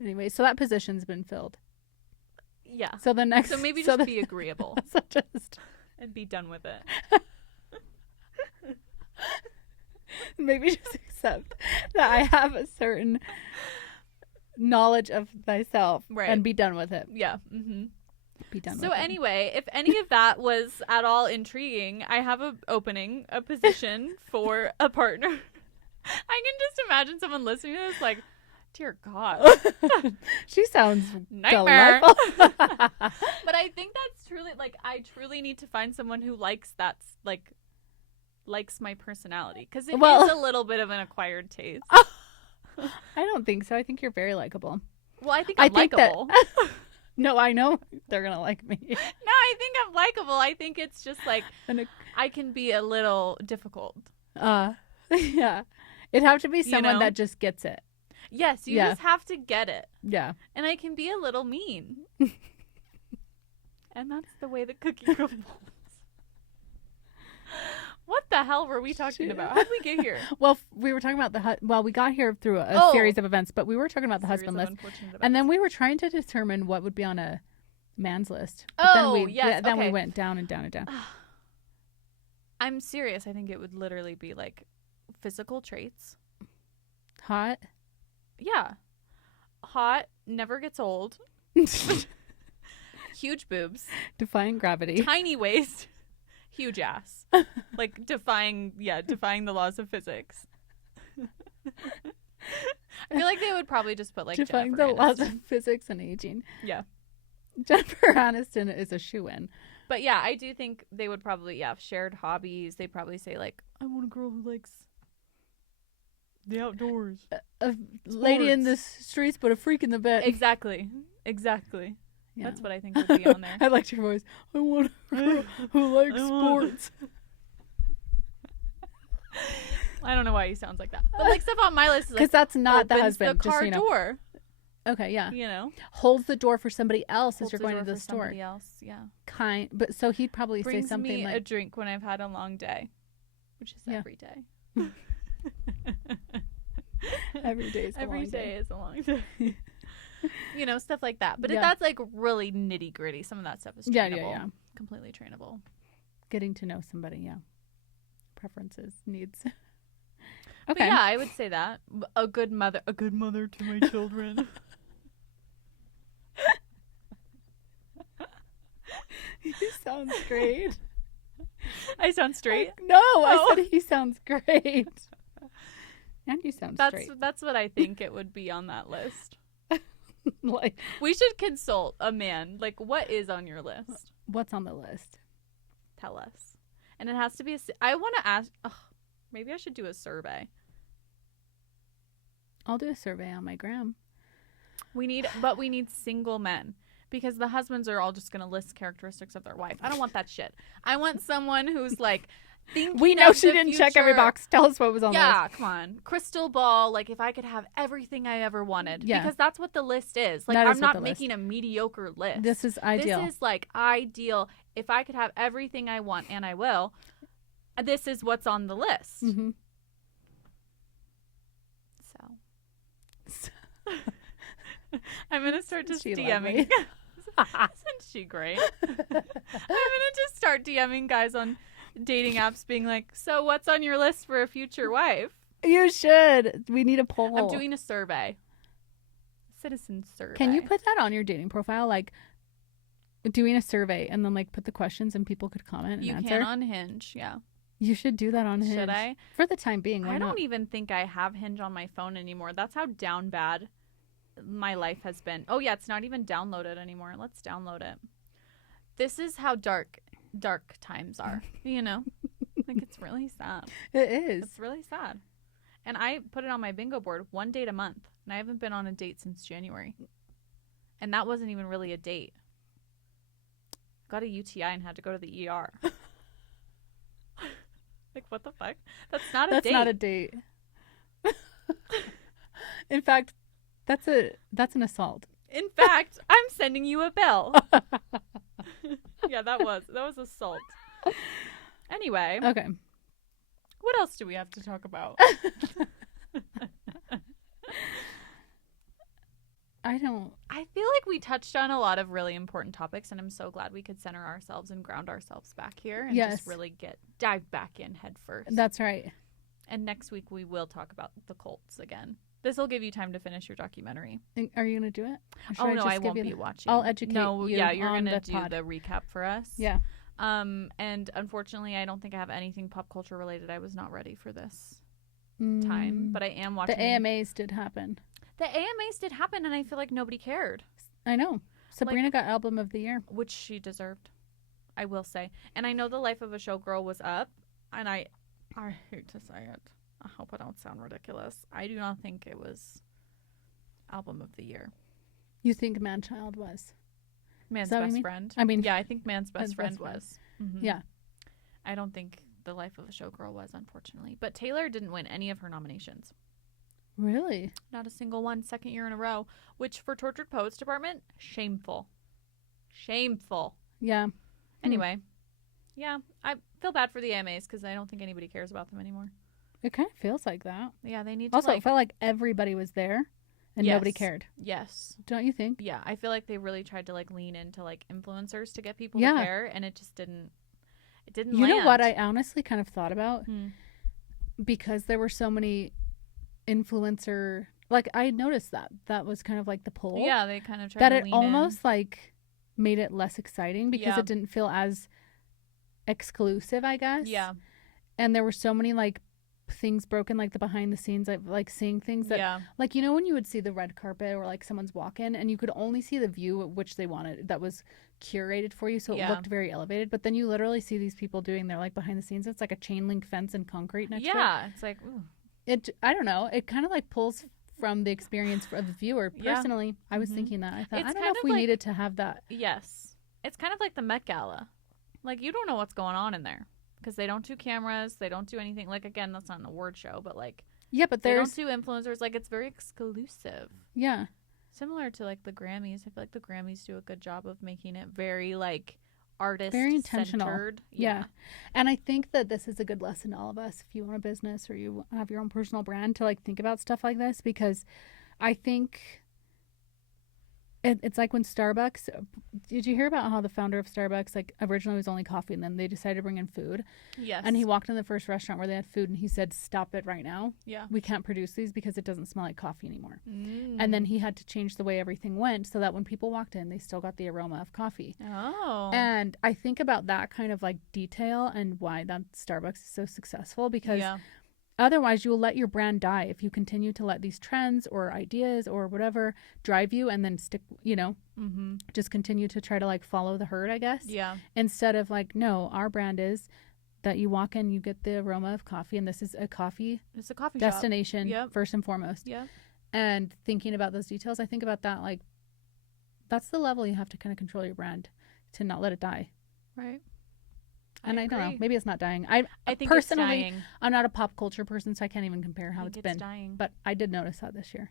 Anyway, so that position's been filled. Yeah. So the next. So maybe just be agreeable. So just. And be done with it. Maybe just accept that I have a certain knowledge of myself and be done with it. Yeah. Mm-hmm. Be done with it. So anyway, if any of that was at all intriguing, I have a position for a partner. I can just imagine someone listening to this like, dear God. She sounds nightmare. Delightful. But I think that's truly, like, I truly need to find someone who likes my personality. Because it is a little bit of an acquired taste. I don't think so. I think you're very likable. Well, I think I'm likable. No, I know they're going to like me. No, I think I'm likable. I think it's just like I can be a little difficult. Yeah. It'd have to be someone that just gets it. Yes, you just have to get it. Yeah. And I can be a little mean. And that's the way the cookie crumbles. What the hell were we talking about? How did we get here? Well, we were talking about we got here through a series of events, but we were talking about the husband list. And then we were trying to determine what would be on a man's list. But then we went down and down and down. I'm serious. I think it would literally be like physical traits. Hot. Yeah. Hot, never gets old. Huge boobs. Defying gravity. Tiny waist. Huge ass. Like defying the laws of physics. I feel like they would probably just put like defying Jennifer the laws of physics and aging. Yeah. Jennifer Aniston is a shoo-in. But yeah, I do think they would probably have shared hobbies. They'd probably say like, I want a girl who likes the outdoors. A lady in the streets, but a freak in the bed. Exactly. Yeah. That's what I think would be on there. I liked your voice. I want a girl who likes sports. I don't know why he sounds like that. But like stuff on my list is like, because that's not the husband. The car door. Okay, yeah. You know, holds the door for somebody else as you're going to the store. Somebody else, yeah. But so he'd probably brings say something me like a drink when I've had a long day, which is every day. Every day is a long day. Every day is a long day. You know, stuff like that. But if that's like really nitty gritty, some of that stuff is trainable. Yeah. Completely trainable. Getting to know somebody, yeah. Preferences, needs. Okay. But yeah, I would say that. A good mother to my children. He sounds great. I sound straight? I said he sounds great. And you sound That's straight. that's what I think it would be on that list. Like, We should consult a man. Like, what is on your list? what's on the list? Tell us. And it has to be I want to ask. Ugh, maybe I should do a survey. I'll do a survey on my gram. We need single men because the husbands are all just going to list characteristics of their wife. I don't want that shit. I want someone who's like thinking. We know of she the didn't check every future. box. Tell us what was on the list. Yeah, come on. Crystal ball, like if I could have everything I ever wanted. Yeah. Because that's what the list is. Like That is I'm what not the list- making a mediocre list. This is ideal. This is like ideal. If I could have everything I want, and I will, this is what's on the list. Mm-hmm. So I'm going to start just She DMing. lovely? Isn't she great? I'm going to just start DMing guys on dating apps being like, so what's on your list for a future wife? You should. We need a poll. I'm doing a survey. Citizen survey. Can you put that on your dating profile? Like, doing a survey and then, like, put the questions and people could comment and You answer? can on Hinge, yeah. You should do that on Hinge. Should I? For the time being, why I not? don't even think I have Hinge on my phone anymore. That's how down bad my life has been. Oh, yeah, it's not even downloaded anymore. Let's download it. This is how dark times are, you know? Like, it's really sad. It is. It's really sad. And I put it on my bingo board, 1 date a month. And I haven't been on a date since January. And that wasn't even really a date. Got a UTI and had to go to the ER. Like, what the fuck? That's not a That's date. not a date. In fact, that's an assault. In fact, I'm sending you a bill. Yeah, that was assault. Anyway, Okay. what else do we have to talk about? I feel like we touched on a lot of really important topics, and I'm so glad we could center ourselves and ground ourselves back here and Yes. just really dive back in head first. That's right. And next week we will talk about the cults again. This will give you time to finish your documentary. Are you going to do it? Or should Oh no, just I give won't you be the- watching. I'll educate No, you yeah, you're on gonna the do pod. the recap for us. Yeah. And unfortunately, I don't think I have anything pop culture related. I was not ready for this time, but I am watching. The AMAs did happen. The AMAs did happen, and I feel like nobody cared, I know. Sabrina got Album of the Year. which she deserved, I will say. And I know The Life of a Showgirl was up, and I hate to say it. I hope I don't sound ridiculous. I do not think it was Album of the Year. You think Manchild was? Man's that what you Best mean? Friend. I mean, Yeah, I think Man's Best Man's Friend Best Friend. was. Mhm. Yeah. I don't think The Life of a Showgirl was, unfortunately. But Taylor didn't win any of her nominations. Really? Not a single one, second year in a row. Which, for Tortured Poets Department, shameful. Shameful. Yeah. Anyway, yeah, I feel bad for the AMAs because I don't think anybody cares about them anymore. It kind of feels like that. Yeah, they need to, Also, like... it felt like everybody was there and nobody Yes. cared. Yes. Don't you think? Yeah, I feel like they really tried to, like, lean into, like, influencers to get people Yeah. to care, and it just didn't... It didn't You land. know what I honestly kind of thought about? Hmm. Because there were so many influencer... Like, I noticed that was kind of like the poll. Yeah, they kind of tried That to it lean almost, like, made it less exciting because Yeah. it didn't feel as exclusive, I guess. in. Yeah. And there were so many, like, things broken, like the behind the scenes, like seeing things that... Yeah. Like, you know, when you would see the red carpet or like someone's walking and you could only see the view at which they wanted that was curated for you. So it Yeah. looked very elevated. But then you literally see these people doing their like behind the scenes. It's like a chain link fence and concrete next to Yeah. It's like, ooh. it. I don't know. It kind of like pulls from the experience of the viewer. Yeah. Personally, I was Mhm. thinking that. I thought, It's I don't know kind if of we like- needed to have that. Yes. It's kind of like the Met Gala. Like, you don't know what's going on in there because they don't do cameras. They don't do anything. Like, again, that's not an award show, but, like, Yeah, but they there's... don't do influencers. Like, it's very exclusive. Yeah. Similar to, like, the Grammys. I feel like the Grammys do a good job of making it very, like, artist Very intentional. centered. Yeah. And I think that this is a good lesson to all of us if you own a business or you have your own personal brand to like think about stuff like this, because I think it's like when Starbucks, did you hear about how the founder of Starbucks, like originally was only coffee and then they decided to bring in food, Yes. and he walked in the first restaurant where they had food and he said, stop it right now. Yeah. We can't produce these because it doesn't smell like coffee anymore. Mm. And then he had to change the way everything went so that when people walked in, they still got the aroma of coffee. Oh. And I think about that kind of like detail and why that Starbucks is so successful, because yeah. otherwise you will let your brand die if you continue to let these trends or ideas or whatever drive you and then stick, just continue to try to like follow the herd, I guess. Yeah. Instead of like, no, our brand is that you walk in, you get the aroma of coffee, and this is a coffee It's a coffee destination shop. first and foremost. Yeah. And thinking about those details, I think about that like that's the level you have to kind of control your brand to not let it die. Right. And I don't know, agree. maybe it's not dying. I think personally, it's dying. I'm not a pop culture person, so I can't even compare how it's been. Dying. But I did notice that this year.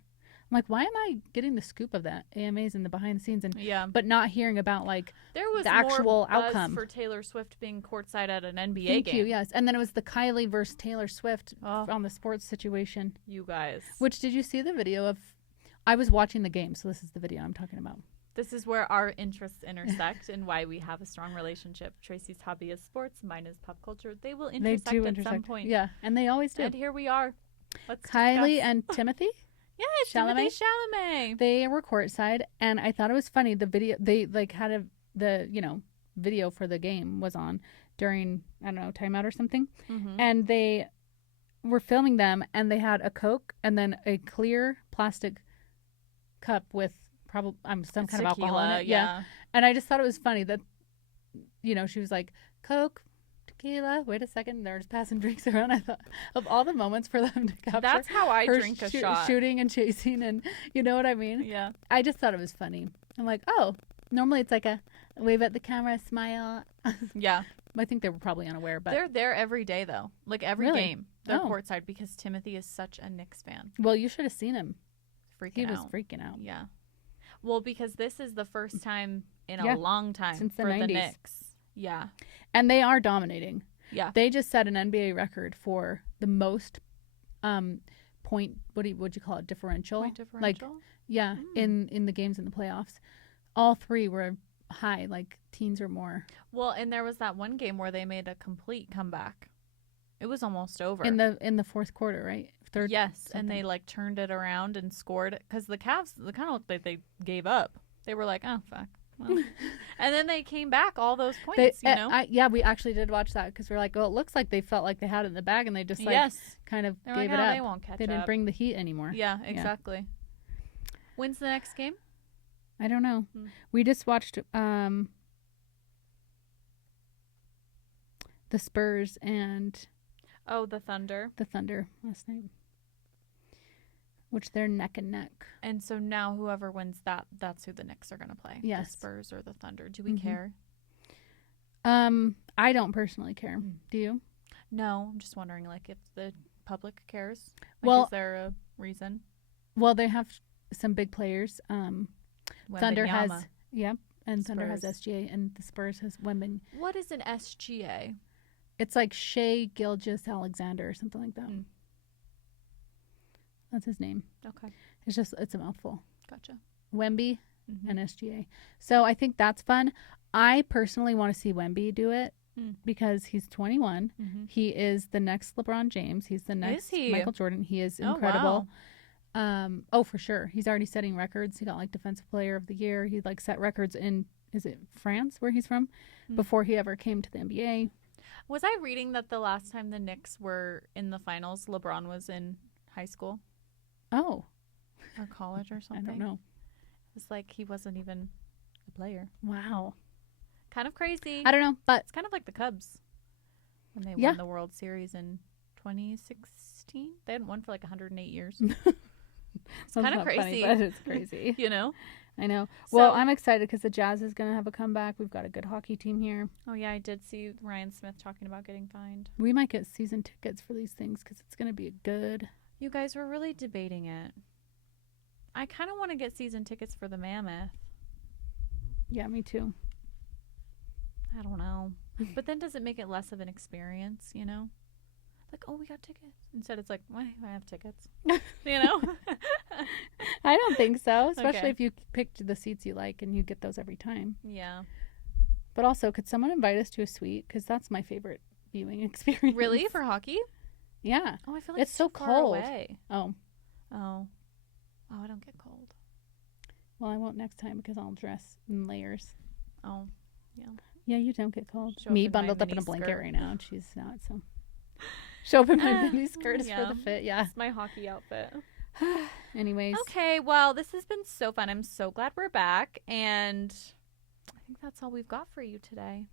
I'm like, why am I getting the scoop of that AMAs and the behind the scenes, and but not hearing about like there was the actual more buzz outcome for Taylor Swift being courtside at an NBA Thank game. you, yes. And then it was the Kylie versus Taylor Swift on the sports situation. You guys. Which, did you see the video of? I was watching the game, so this is the video I'm talking about. This is where our interests intersect and why we have a strong relationship. Tracy's hobby is sports, mine is pop culture. They will intersect at some point. Yeah, and they always do. And here we are. Let's Kylie discuss. and Timothy? Yes, Chalamet? Chalamet. They were courtside, and I thought it was funny. The video, they like had the video for the game was on during, I don't know, timeout or something. Mm-hmm. And they were filming them, and they had a Coke and then a clear plastic cup with probably some kind of alcohol in it. Yeah. And I just thought it was funny that, she was like, Coke, tequila, wait a second, they're just passing drinks around. I thought of all the moments for them to capture. That's how I her drink a shot. Shooting and chasing, and you know what I mean? Yeah. I just thought it was funny. I'm like, oh, normally it's like a wave at the camera, smile. Yeah. I think they were probably unaware, but they're there every day though. Like every Really? game. They're Oh. courtside because Timothy is such a Knicks fan. well, you should have seen him. He Was was freaking out. Yeah. Well, because this is the first time in Yeah. a long time Since the for 90s. the Knicks. Yeah. And they are dominating. Yeah. They just set an NBA record for the most point, would you call it, differential? Point differential? Yeah, in the games in the playoffs. All three were high, like teens or more. Well, and there was that one game where they made a complete comeback. It was almost over. In the fourth quarter, right? Third. Yes, something. and they like turned it around and scored because the Cavs, they kind of looked like they gave up. They were like, oh fuck. Well. And then they came back all those points, Yeah, we actually did watch that because we're like, well, it looks like they felt like they had it in the bag and they just kind of They're gave like, it up. They won't catch They didn't up. bring the heat anymore. Yeah, exactly. When's the next game? I don't know. We just watched the Spurs and the Thunder. the Thunder last night, which they're neck and neck. And so now whoever wins that's who the Knicks are going to play. Yes. The Spurs or the Thunder. Do we care? I don't personally care. Do you? No, I'm just wondering, like, if the public cares. Like, Well- is there a reason? Well, they have some big players. Thunder has, Wembanyama. and Thunder has Spurs. SGA, and the Spurs has Wemben. What is an SGA? It's like Shea Gilgeous Alexander or something like that. That's his name. Okay, It's a mouthful. gotcha. Wemby and SGA. So I think that's fun. I personally want to see Wemby do it because he's 21. He is the next LeBron James. He's the next Michael Jordan. He is incredible. Wow. For sure. He's already setting records. He got like Defensive Player of the Year. He like set records in, is it France where he's from? Before he ever came to the NBA. Was I reading that the last time the Knicks were in the finals, LeBron was in high school Oh, or college or I something? don't know. It's like he wasn't even a player. Wow. Kind of crazy. I don't know, but It's kind of like the Cubs when they Yeah. won the World Series in 2016. They hadn't won for like 108 years. It's that's kind of not funny, crazy. but it's crazy. You know? I know. Well, So- I'm excited because the Jazz is going to have a comeback. We've got a good hockey team here. Oh, yeah, I did see Ryan Smith talking about getting fined. We might get season tickets for these things because it's going to be good. You guys were really debating it. I kind of want to get season tickets for the Mammoth. Yeah, me too. I don't know. But then does it make it less of an experience, you know? Like, oh, we got tickets. Instead, it's like, why I have tickets? You know? I don't think so, especially Okay. if you picked the seats you like and you get those every time. Yeah. But also, could someone invite us to a suite? Because that's my favorite viewing experience. Really? For hockey? Yeah. Oh, I feel like It's so too far cold. away. Oh, Oh. Oh, I don't get cold. well, I won't next time because I'll dress in layers. Oh, yeah. Yeah, you don't get cold. Show up Me in my bundled up in a mini blanket skirt. right now, and she's not. So Show up in my mini skirt is yeah. for the fit. Yeah. It's my hockey outfit. Anyways. Okay, well, this has been so fun. I'm so glad we're back. And I think that's all we've got for you today.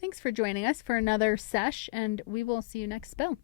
Thanks for joining us for another sesh, and we will see you next spill.